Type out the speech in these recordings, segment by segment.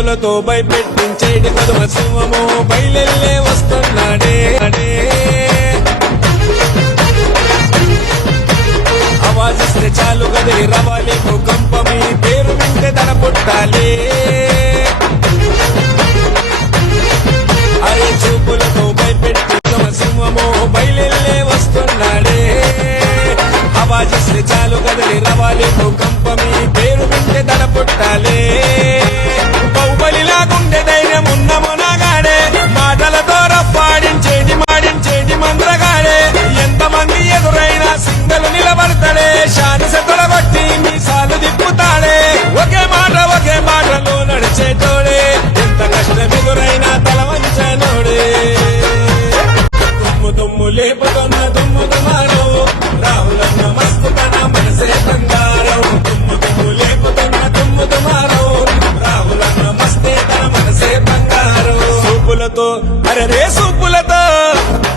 చూపులతో భయపెట్టించేటి కొదమ సింహము బయలెల్లే వస్తున్నాడే. ఆవాజిస్తే చాలు కదిలి రవాలి భూకంపమి పేరు వింటే తన పుట్టాలి. అరే చూపులతో భయపెట్టి కొదమ సింహము బయలెల్లే వస్తున్నాడే. ఆవాజిస్తే చాలు కదిలి రవాలి భూకంపమి పేరు వింటే తన పుట్టాలి. బాహుబలిలాగుండే ధైర్యం ఉన్న మొనగాడే, మాటలతో రప్పాడించేటి మాడించేటి మంత్రగాడే. ఎంతమంది ఎదురైనా సింగలు నిలబడతాడే, శానస తొలగొట్టి మీసాలు దిప్పుతాడే. ఒకే మాటలో నడిచేటోడే, ఎంత కష్టం ఎదురైనా తల వంచనోడే. దుమ్ము లేపుతున్న దుమ్ము దుమారం, రాహులన్న మస్తు తన మనసే బంగారం. దుమ్ము లేపుతున్న దుమ్ము దుమారం, రాహులన్న మస్తే తన మనసే బంగారం. చూపులతో అరే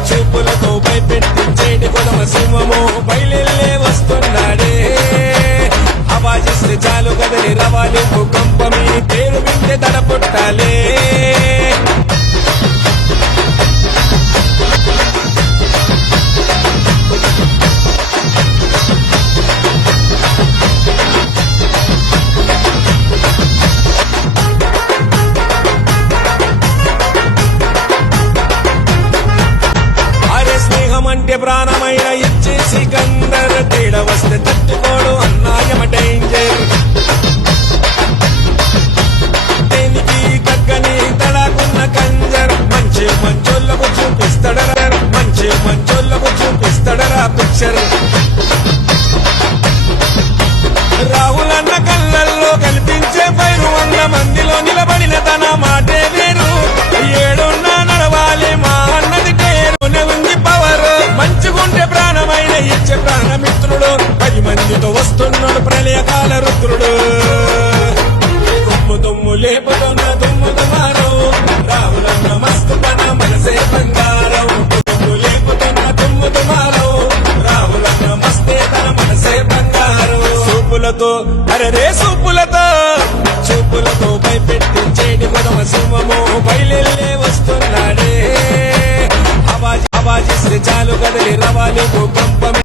చూపులతో భయపెట్టించేటి కొదమ సింహము బయలెల్లే వస్తున్నాడే. ఆవాజిస్తే చాలు కదలి రవాలి భూకంపమి పేరు వింటే తన పుట్టాలే. అంటే ప్రాణమైన ఇచ్చే సికందర్, తేడా వస్తే తట్టుకోడు అన్నాయమ డేంజర్. దేనికి తగ్గని తడాకున్న కంజర్, మంచోళ్ళకు చూపిస్తాడరా పిక్చర్. రాహులన్న కళ్ళల్లో కల్పించే పైరు, 100 మందిలో నిలబడిన తన మాటే వేరు. ఏడున్నా నడవాలి మా అన్నది పేరు, ఉంది పవర్. మంచుకుంటే ప్రాణమైన ఇచ్చే ప్రాణమిత్రుడు, 10 మందితో వస్తున్నాడు ప్రళయకాల రుద్రుడు. దుమ్ము లేపుతున్న దుమ్ము దుమారం, రాహులన్న మస్తు పన మనసే బంగారం. దుమ్ము లేపుతున్న దుమ్ము దుమారం, రాహులన్న మస్తే తన మనసే బంగారం. చూపులతో చూపులతో భయపెట్టించేటి కొదమ సింహము బయలెల్లే వస్తున్నాడే. ఆవాజిస్తే చాలు కదలి రవాలి